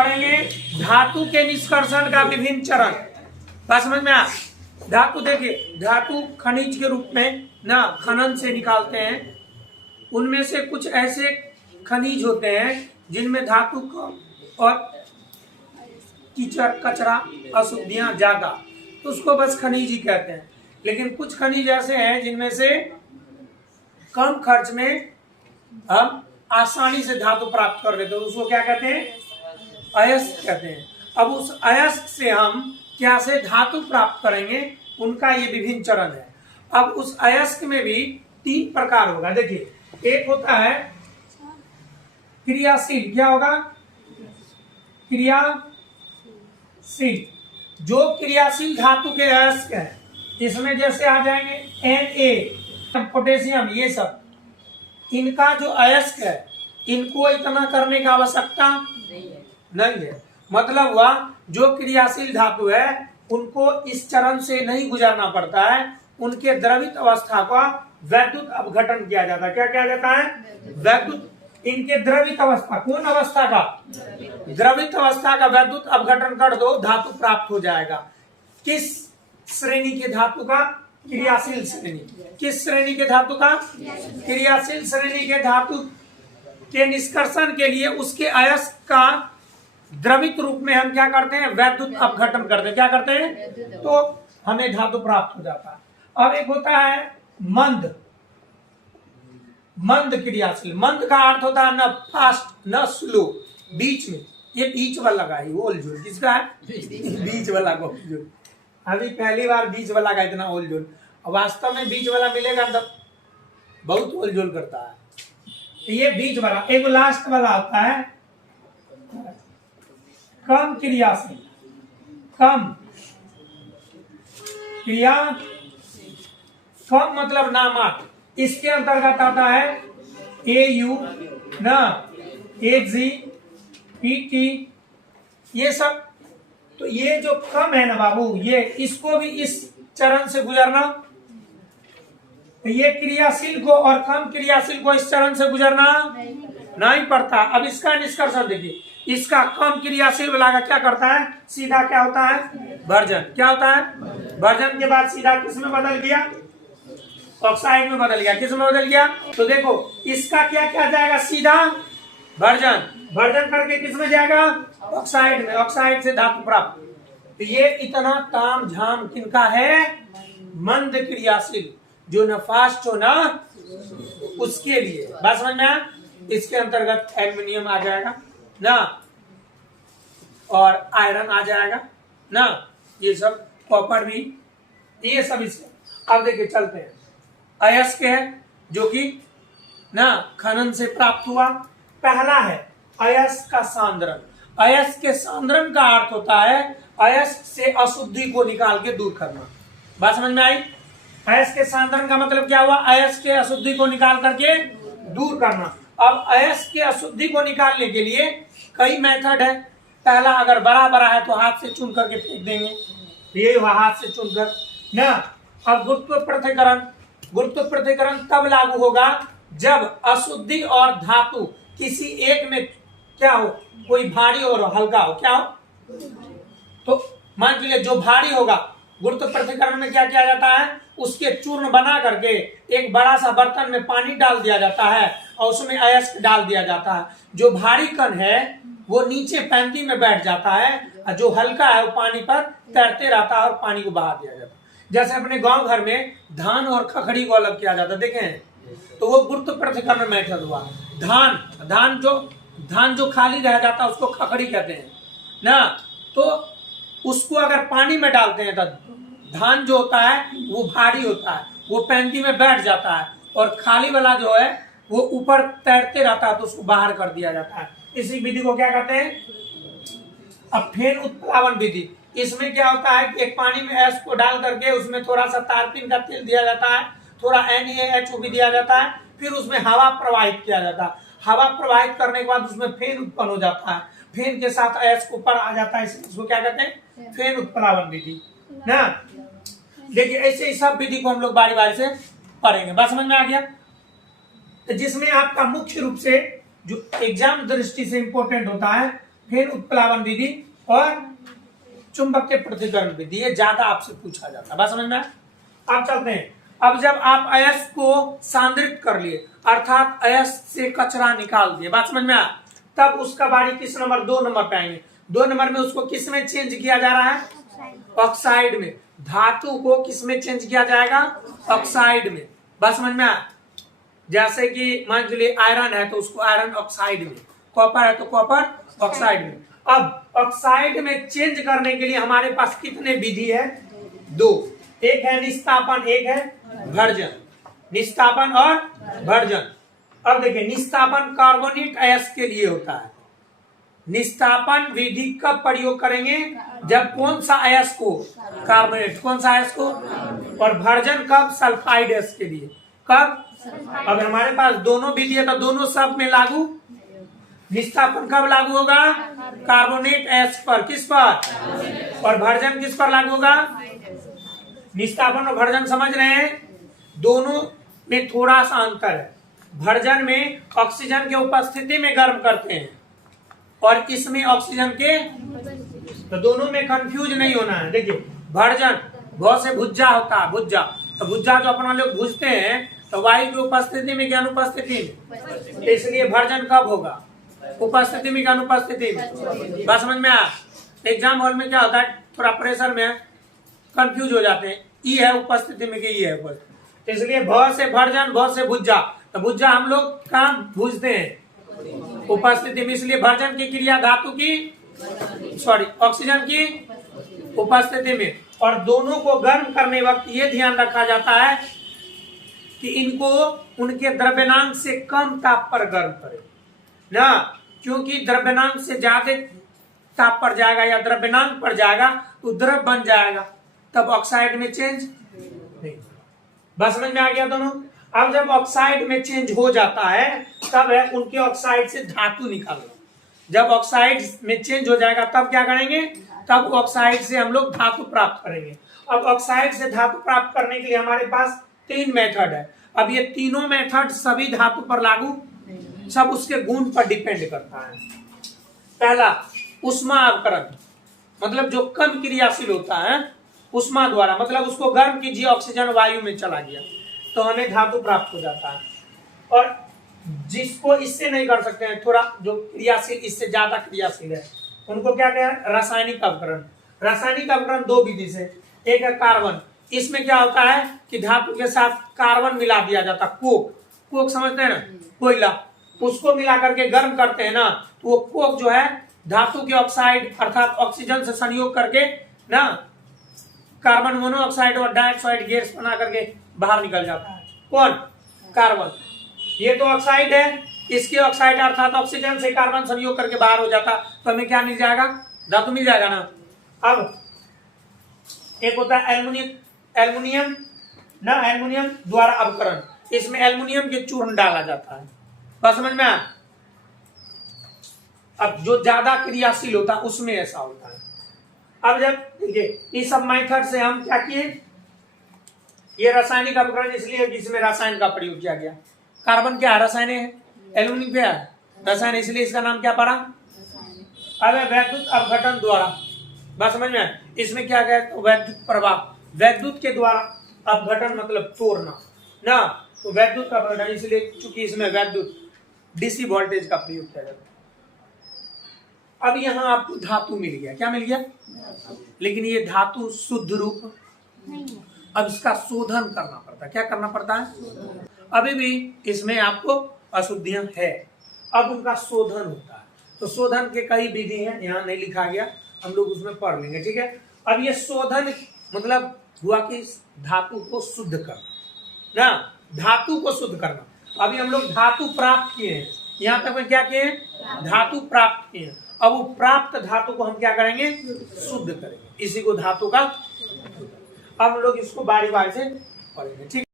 पढ़ेंगे धातु के निष्कर्षण का विभिन्न चरण। बात समझ में आ? धातु देखिए, धातु खनिज के रूप में ना खनन से निकालते हैं। उनमें से कुछ ऐसे खनिज होते हैं जिनमें धातु कम और कीचड़ कचरा अशुद्धियां ज्यादा, तो उसको बस खनिज ही कहते हैं। लेकिन कुछ खनिज ऐसे हैं जिनमें से कम खर्च में हम आसानी से धातु प्राप्त कर लेते हैं, उसको क्या कहते हैं? अयस्क कहते हैं। अब उस अयस्क से हम क्या से धातु प्राप्त करेंगे, उनका ये विभिन्न चरण है। अब उस अयस्क में भी 3 प्रकार होगा। देखिए, एक होता है क्रियाशील। क्या होगा? क्रियाशील। जो क्रियाशील धातु के अयस्क है, इसमें जैसे आ जाएंगे Na, पोटेशियम, ये सब इनका जो अयस्क है, इनको इतना करने का आवश्यकता नहीं है। मतलब वह जो क्रियाशील धातु है उनको इस चरण से नहीं गुजरना पड़ता है। उनके द्रवित अवस्था का वैद्युत अपघटन किया जाता है। क्या किया जाता है? वैद्युत। इनके द्रवित अवस्था, कौन अवस्था का? द्रवित अवस्था का वैद्युत अपघटन कर दो, धातु प्राप्त हो जाएगा। किस श्रेणी के धातु का? क्रियाशील श्रेणी। किस श्रेणी के धातु का? क्रियाशील श्रेणी के धातु के निष्कर्षण के लिए उसके अयस्क का द्रवित रूप में हम क्या करते हैं? वैद्युत अपघटन करते हैं। क्या करते हैं? तो हमें धातु प्राप्त हो जाता है। अब एक होता है मंद। मंद क्रियाशील। मंद का अर्थ होता है न फास्ट न स्लो, बीच में। ये बीच वाला का है ओल जोल। किसका है? बीच वाला को जोल। अभी पहली बार बीच वाला का इतना ओल जोल। वास्तव में बीच वाला मिलेगा तब बहुत ओल जोल करता है। तो ये बीच वाला। एक लास्ट वाला होता है कम क्रियाशील। कम क्रिया, कम मतलब नामात्र। इसके अंतर्गत आता है AU, न AG, PT, ये सब। तो ये जो कम है ना बाबू, ये इसको भी इस चरण से गुजरना, तो ये क्रियाशील को और कम क्रियाशील को इस चरण से गुजरना नहीं पड़ता। अब इसका निष्कर्षण देखिए, इसका कम क्रियाशील वाला का क्या करता है? सीधा क्या होता है? वर्जन। क्या होता है? वर्जन के बाद सीधा किस में बदल गया? ऑक्साइड में बदल गया। किस में बदल गया? तो देखो, इसका क्या क्या जाएगा? सीधा वर्जन। वर्जन करके किस में जाएगा? ऑक्साइड में। ऑक्साइड से धातु प्राप्त। तो ये इतना ताम झाम किनका है? मंद क्रियाशील, जो न फास्ट हो ना उसके लिए। बात समझ में? इसके अंतर्गत एल्युमिनियम आ जाएगा ना, और आयरन आ जाएगा ना, ये सब, कॉपर भी, ये सब इसके। अब देखिए चलते हैं। अयस्क है जो कि ना खनन से प्राप्त हुआ। पहला है अयस्क का सांद्रण। अयस्क के सांद्रण का अर्थ होता है अयस्क से अशुद्धि को निकाल के दूर करना। बात समझ में आई? अयस्क के सांद्रण का मतलब क्या हुआ? अयस्क के अशुद्धि को निकाल करके दूर करना। अब अयस्क के अशुद्धि को निकालने के लिए कई मेथड है। पहला, अगर बड़ा बड़ा है तो हाथ से चुन करके फेंक देंगे, ये हाथ से चुनकर ना। अब गुरुत्व पृथक्करण। गुरुत्व पृथक्करण तब लागू होगा जब अशुद्धि और धातु किसी एक में क्या हो, कोई भारी और हल्का हो। क्या हो? तो मान लीजिए जो भारी होगा, गुरुत्व पृथक्करण में क्या किया जाता है? उसके चूर्ण बना करके एक बड़ा सा बर्तन में पानी डाल दिया जाता है और उसमें अयस्क डाल दिया जाता है। जो भारी कण है वो नीचे पैंती में बैठ जाता है और जो हल्का है वो पानी पर तैरते रहता है और पानी को बहा दिया जाता है। जैसे अपने गांव घर में धान और खखड़ी को अलग किया जाता है, देखे हैं? तो वो गुरुत्व पृथक्करण मेथड हुआ। धान जो खाली रह जाता है उसको खखड़ी कहते हैं ना। तो उसको अगर पानी में डालते हैं तो धान जो होता है वो भारी होता है, वो पैंती में बैठ जाता है, और खाली वाला जो है वो ऊपर तैरते रहता है, तो उसको बाहर कर दिया जाता है। इसी विधि को क्या कहते हैं? अब फेन उत्प्लावन विधि। इसमें क्या होता है कि एक पानी में एस को डाल करके उसमें थोड़ा सा तारपीन का तेल दिया जाता है, थोड़ा NaHO भी दिया जाता है, फिर उसमें हवा प्रवाहित किया जाता है। हवा प्रवाहित करने के बाद उसमें फेन उत्पन्न हो जाता है, फेन के साथ एस ऊपर आ जाता है, इसको क्या कहते हैं? फेन उत्प्लावन विधि ना। देखिए ऐसे सब विधि को हम लोग बारी बारी से पढ़ेंगे। बात समझ में आ गया? तो जिसमें आपका मुख्य रूप से जो एग्जाम दृष्टि से इंपॉर्टेंट होता है, फिर उत्प्लावन विधि और चुंबकीय पृथक्करण विधि, ये ज्यादा आपसे पूछा जाता है। बात समझ में आया? अब चलते हैं। अब जब आप अयस्क को सांद्रित कर लिए अर्थात अयस्क से कचरा निकाल दिए, बात समझ में आया, तब उसका बारी किस नंबर 2 नंबर पे आएंगे। 2 नंबर में उसको किस में चेंज किया जा रहा है? ऑक्साइड में। धातु को किस में चेंज किया जाएगा? ऑक्साइड में। बात समझ में आया? जैसे कि मान लीजिए आयरन है तो उसको आयरन ऑक्साइड में, कॉपर है तो कॉपर ऑक्साइड में। अब ऑक्साइड में चेंज करने के लिए हमारे पास कितने विधि है? 2। एक है निस्तापन, एक है भर्जन। निस्तापन और भर्जन। अब देखिए निस्तापन कार्बोनेट अयस्क के लिए होता है। निस्तापन विधि कब प्रयोग करेंगे? जब कौन सा अयस्क को? कार्बोनेट। कौन सा अयस्क को? और भर्जन कब? सल्फाइड अयस्क के लिए। कब? अगर हमारे पास दोनों विधि है तो दोनों सब में लागू। निस्तापन कब लागू होगा? कार्बोनेट अयस्क पर। किस पर? और भर्जन किस पर लागू होगा? निस्तापन और भर्जन समझ रहे हैं? दोनों में थोड़ा सा अंतर है। भर्जन में ऑक्सीजन के उपस्थिति में गर्म करते हैं और इसमें ऑक्सीजन के, तो दोनों में कंफ्यूज नहीं होना है। देखिए भर्जन बहुत से भुज्जा होता है, भुज्जा, तो भुज्जा जो अपना लोग भुजते हैं तो वायु की उपस्थिति में क्या अनुपस्थिति में, इसलिए भर्जन कब होगा? उपस्थिति में क्या अनुपस्थिति में। बात समझ में आया? एग्जाम हॉल में क्या होता है, थोड़ा प्रेशर में कंफ्यूज हो जाते हैं, ई है उपस्थिति में कि ई है उपस्थिति, इसलिए भ से भर्जन, भ से भुज्जा, तो भुज्जा हम लोग कहाँ भुजते हैं? उपस्थिति में, इसलिए भर्जन की क्रिया धातु की ऑक्सीजन की उपस्थिति में। और दोनों को गर्म करने वक्त ये ध्यान रखा जाता है कि इनको उनके द्रव्यनांक से कम ताप पर गर्म करें ना, क्योंकि द्रव्यनांक से ज्यादा ताप पर जाएगा या द्रव्यनांक पर जाएगा तो द्रव बन जाएगा, तब ऑक्साइड में चेंज नहीं। बस समझ में आ गया दोनों? अब जब ऑक्साइड में चेंज हो जाता है तब है उनके ऑक्साइड से धातु निकालना। जब ऑक्साइड में चेंज हो जाएगा तब क्या करेंगे? तब ऑक्साइड से हम लोग धातु प्राप्त करेंगे। अब ऑक्साइड से धातु प्राप्त करने के लिए हमारे पास 3 मेथड है। अब ये तीनों मेथड सभी धातु पर लागू, सब उसके गुण पर डिपेंड करता है। पहला उष्मा अवकरण, मतलब जो कम क्रियाशील होता है, उष्मा द्वारा, मतलब उसको गर्म कीजिए, ऑक्सीजन वायु में चला गया तो हमें धातु प्राप्त हो जाता है। और जिसको इससे नहीं कर सकते हैं, थोड़ा जो क्रियाशील, इससे ज्यादा क्रियाशील है, उनको क्या कहते हैं? रासायनिक अवकरण। रासायनिक अवकरण 2 विधि से, एक है कार्बन। इसमें क्या होता है कि धातु के साथ कार्बन मिला दिया जाता है, कोक, कोक समझते हैं ना, कोयला, उसको मिला करके गर्म करते हैं ना, तो वो कोक जो है धातु के ऑक्साइड अर्थात ऑक्सीजन से संयोग करके ना कार्बन मोनोऑक्साइड और डाइऑक्साइड गैस बना करके बाहर निकल जाता है। कौन? कार्बन। ये तो ऑक्साइड है, इसके ऑक्साइड अर्थात ऑक्सीजन से कार्बन संयोग करके बाहर हो जाता, तो हमें क्या मिल जाएगा? धातु मिल जाएगा ना। अब एक होता है एल्युमिनियम ना, एल्युमिनियम द्वारा अवकरण, इसमें एल्युमिनियम के चूर्ण डाला जाता है। बस समझ में आया? अब जो ज्यादा क्रियाशील होता है उसमें ऐसा होता है। अब जब देखिए इस सब मेथड से हम क्या किए, ये रासायनिक अवकरण इसलिए इसमें रसायन का प्रयोग किया गया। कार्बन क्या रसायन है, एल्युमिनियम क्या है रसायन, इसलिए इसका नाम क्या पड़ा? अब वैद्युत अपघटन द्वारा। बात समझ में? इसमें क्या गया? तो वैद्युत प्रवाह, वैद्युत के द्वारा अपघटन मतलब तोड़ना ना, तो वैद्युत का अपघटन, इसलिए चूंकि इसमें वैद्युत डीसी वोल्टेज का प्रयोग किया जाता है। अब यहाँ आपको धातु मिल गया, क्या मिल गया? लेकिन ये धातु शुद्ध रूप नहीं है, अब इसका शोधन करना पड़ता है। क्या करना पड़ता है? अभी भी इसमें आपको अशुद्धियां है, अब उनका शोधन होता है। तो शोधन के कई विधि हैं, यहाँ नहीं लिखा गया, हम लोग उसमें पढ़ लेंगे, ठीक है। अब ये शोधन मतलब हुआ कि धातु को शुद्ध करना ना, धातु को शुद्ध करना। अभी हम लोग धातु प्राप्त किए हैं, यहाँ तक में क्या किए हैं? धातु प्राप्त किए हैं। अब वो प्राप्त धातु को हम क्या करेंगे? शुद्ध करेंगे, इसी को धातु का। अब हम लोग इसको बारी बारी से पढ़ेंगे, ठीक।